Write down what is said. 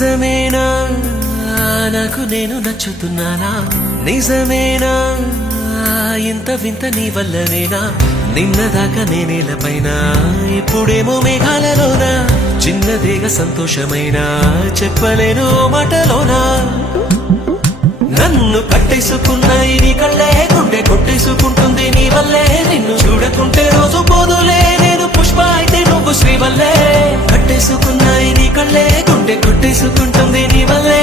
నిజమేనా నాకు నేను నచ్చుతున్నానా నిజమేనా ఇంత వింత నీ వల్లనేనా నిన్నదాకా నేనేలపైన ఇప్పుడేమో మేఘాలలోనా చిన్నదేగా సంతోషమైనా చెప్పలేను మాటలోనా నన్ను కట్టేసుకున్నాయి నీ కళ్ళే గుండె కొట్టేసుకుంటుంది నీ వల్లే నిన్ను చూడకుంటే రోజు పోదులే నేను పుష్ప అయితే నువ్వు శ్రీవల్లే కట్టేసుకున్నాయి నీ కళ్ళే గుండె కొట్టేసుకుంటుంది నీ వల్లే